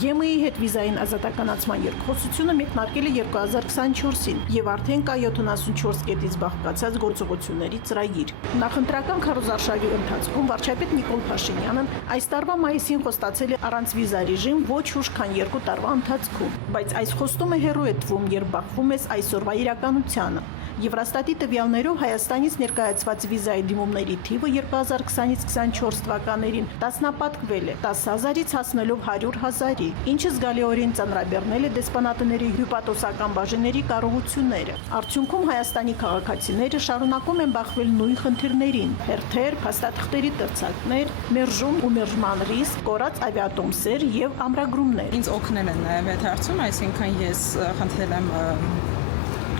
ԵՄ-ի հետ վիզային ազատականացման երկխոսությունը մեկնարկել է 2024-ին եւ արդեն կա 74 կետից բաղկացած գործողությունների ծրագիր։ Նախընտրական քարոզարշավի ընթացքում վարչապետ Նիկոլ Փաշինյանն այս տարվա մայիսին խոստացել է առանց վիզա ռեժիմ ոչ ուշ քան 2 տարվա ընթացքում, բայց այս խոստումը հեռու է թվում, երբ բախվում ես այսօրվա իրականությանը։ Եվրոստատի տվյալներով Հայաստանից ներկայացված վիզայի դիմումների թիվը 2020-ից 24 թվականներին տասնապատկվել է 10,000-ից հասնելով 100,000-ի, ինչը զգալիորեն ծանրաբեռնել է դեսպանատների հյուպատոսական բաժինների կարողությունները։ Արդյունքում Հայաստանի քաղաքացիները շարունակում են բախվել նույն խնդիրներին՝ հերթեր, փաստաթղթերի տրցակներ, մերժում ու մերժման ռիսկ, կորած ավիատոմսեր եւ ամրագրումներ։ Ինձ օգնել են նաև այդ հարցում, այսինքն ես խնդրել եմ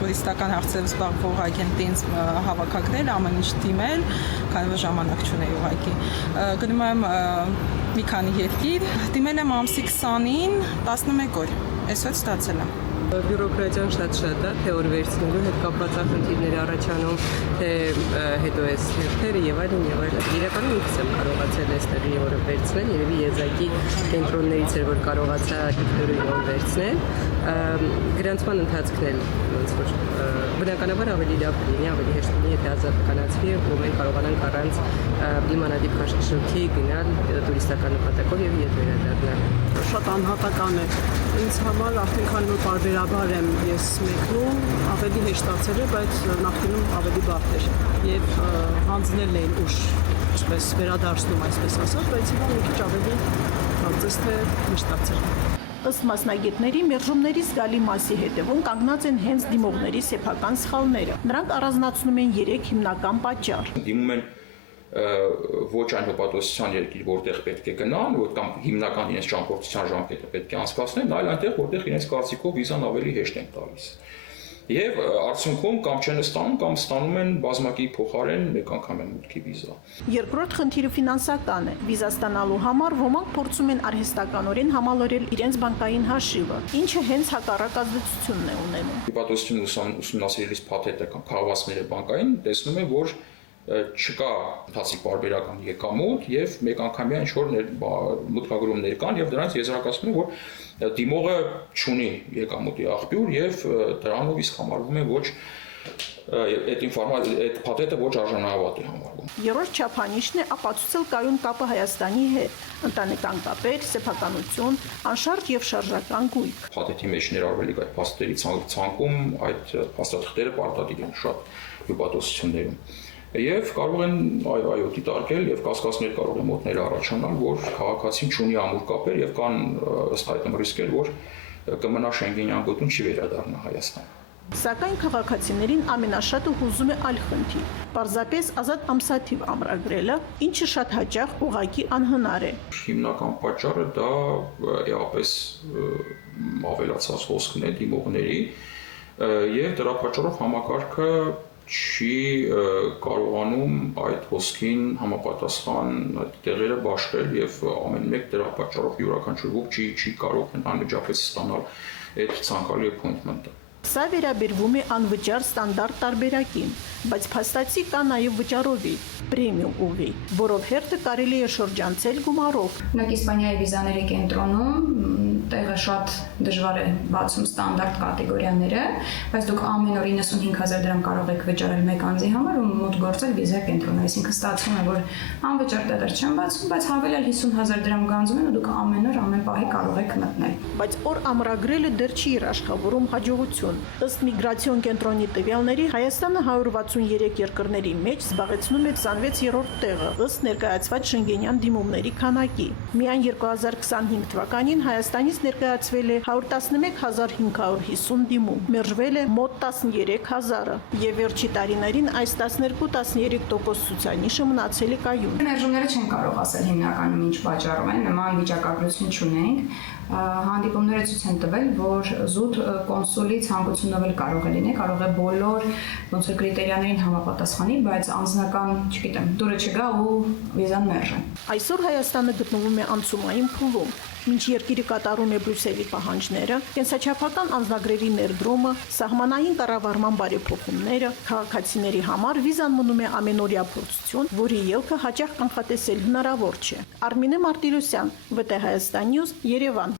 տուրիստական հարցերով զբաղվող ագենտին հավաքակնել, ամեն ինչ դիմել, քանի որ ժամանակ չունեի ուղղակի։ Գնում եմ մի քանի երկիր, դիմել եմ ամսի 20-ին 11 օր, այսօր ստացել եմ։ Բյուրոկրատիան շատ է, թե օր վերցնելու հետ կապված խնդիրներ առաջանում, թե հետո էս հերթերը եւ այլն եւ այլն։ Իրականում ինքս եմ կարողացել այստեղի օրը վերցնել, երևի եզակի կենտրոններից էր, որ կարողացա ինքնուրույն օր վերցնել։ Գրանցման ընթացքն էլ ոնց որ բնականաբար ավելի լավ կլինի, ավելի հեշտ կլինի, եթե ազատականացվի ու մենք կարողանանք առանց դիմանադիպ քաշքշուկի գնալ տուրիստական նպատակով եւ ետ վերադառնալ։ Շատ անհատական է։ Ինձ համար արդեն քանի որ բարբերաբար եմ ես մեկնում, ավելի հեշտացել է, բայց նախկինում ավելի բարդ էր եւ հանձնել էին ուշ, ինչպես վերադարձնում այսպես ասած, բայց հիմա մի քիչ ավելի կարծես թե հեշտացել է։ Ըստ մասնագետների, մերժումների զգալի մասի հետևում կանգնած են հենց դիմողների սեփական սխալները։ Նրանք առանձնացնում են 3 հիմնական պատճառ։ Դիմում են ոչ այն հպատոսության երկիր, որտեղ պետք է գնան, որ կամ հիմնական իրենց ճամփորդության ժամկետը պետք է անցկացնեն, այլ այնտեղ, որտեղ իրենց կարծիքով վիզան ավելի հեշտ են տալիս։ Եվ արդյունքում կամ չեն ստանում, կամ ստանում են բազմակի փոխարեն մեկ անգամ են մուտքի վիզա։ Երկրորդ խնդիրը ֆինանսական է։ Վիզա ստանալու համար ոմանք փորձում են արհեստականորեն համալրել իրենց բանկային հաշիվը, ինչը հենց հակառակ ազդեցությունն է ունենում։ Հպատոսություն ուսումնասիրելիս փաթեթը կամ քաղաքացիները բանկային տեսնում են, որ չկա ընթացիկ պարբերական եկամուտ եւ մեկանգամյա ինչ-որ մուտքագրումներ կան եւ դրանից եզրակացնում են, որ դիմողը չունի եկամուտի աղբյուր եւ դրանով իսկ համարվում է ոչ այդ փաթեթը ոչ արժանահավատ է համարվում։ Երրորդ չափանիշն է ապացուցել կայուն կապը Հայաստանի հետ, ընտանեկան կապեր, սեփականություն, անշարժ եւ շարժական գույք։ Փաթեթի մեջ ներառվելիք այդ փաստերի ցանկում այդ փաստաթղթերը պարտադիր են շատ հյուպատոսություններում։ Եվ կարող են այո դիտարկել եւ կասկածներ կարող են մոտները առաջանալ, որ քաղաքացին չունի ամուր կապեր եւ կան ըստ այդմ ռիսկեր, որ կմնա Շենգենյան գոտուն չի վերադառնա Հայաստան։ Սակայն քաղաքացիներին ամենաշատը հուզում է այլ խնդիր՝ պարզապես ազատ ամսաթիվ ամրագրելը, ինչը շատ հաճախ ուղղակի անհնար է։ Հիմնական պատճառը դա էապես ավելացած հոսքն է դիմողների եւ դրա պատճառով համակարգը չի կարողանում այդ հոսքին համապատասխան տեղերը բաշխել եւ ամեն մեկ դրա պատճառով յուրաքանչյուր ոք չի կարող անմիջապես ստանալ այդ ցանկալի appointment-ը։ Սա վերաբերվում է անվճար ստանդարտ տարբերակին, բայց փաստացի կա նաև վճարովի, պրեմիում ուղի, որով հերթը կարելի է շրջանցել գումարով։ Օրինակ Իսպանիայի վիզաների կենտրոնում տեղը շատ դժվար է բացում ստանդարտ կատեգորիաները, բայց դուք ամեն օր 95,000 դրամ կարող եք վճարել մեկ անձի համար ու մոտ գործել վիզա կենտրոնում, այսինքն ստացվում է, որ անվճար տեղեր չեն բացում, բայց հավելել 50,000 դրամ գանձում են ու դուք ամեն օր ամեն պահի կարող եք մտնել։ Բայց օր ամրագրելը դեռ չի երաշխավորում հաջողություն։ Ըստ միգրացիոն կենտրոնի տվյալների Հայաստանը 163 երկրների մեջ զբաղեցնում է 26-րդ տեղը ըստ ներկայացված շենգենյան դիմումների քանակի։ Միայն 2025 թվականին Հայաստանից ներկայացվել է 111,550 դիմում, մերժվել է մոտ 13,000-ը եւ վերջի տարիներին այս 12-13% ցուցանիշը մնացել է կայուն։ Մերժումները չեն կարող ասել հիմնականում ինչ պատճառով են, նման վիճակագրություն չունենք։ Հանդիպումները ցույց են տվել, որ զուտ կոնսուլի ցանկությունով էլ կարող է լինել, կարող է բոլոր ոնց որ կրիտերիաներին համապատասխանի, բայց անձնական, չգիտեմ, դուրը չգա ու վիզան մերժեն։ Այսօր Հայաստանը գտնվում է անցումային փուլում, Մինչ երկիրը կատարում է Բրյուսելի պահանջները, կենսաչափական անձնագրերի ներդրումը, սահմանային կառավարման բարեփոխումները, քաղաքացիների համար վիզան մնում է ամենօրյա փորձություն, որի ելքը հաճախ կանխատեսել հնարավոր չէ։ Արմինե Մարտիրոսյան, ՎՏ Հայաստան Նյուզ, Երևան։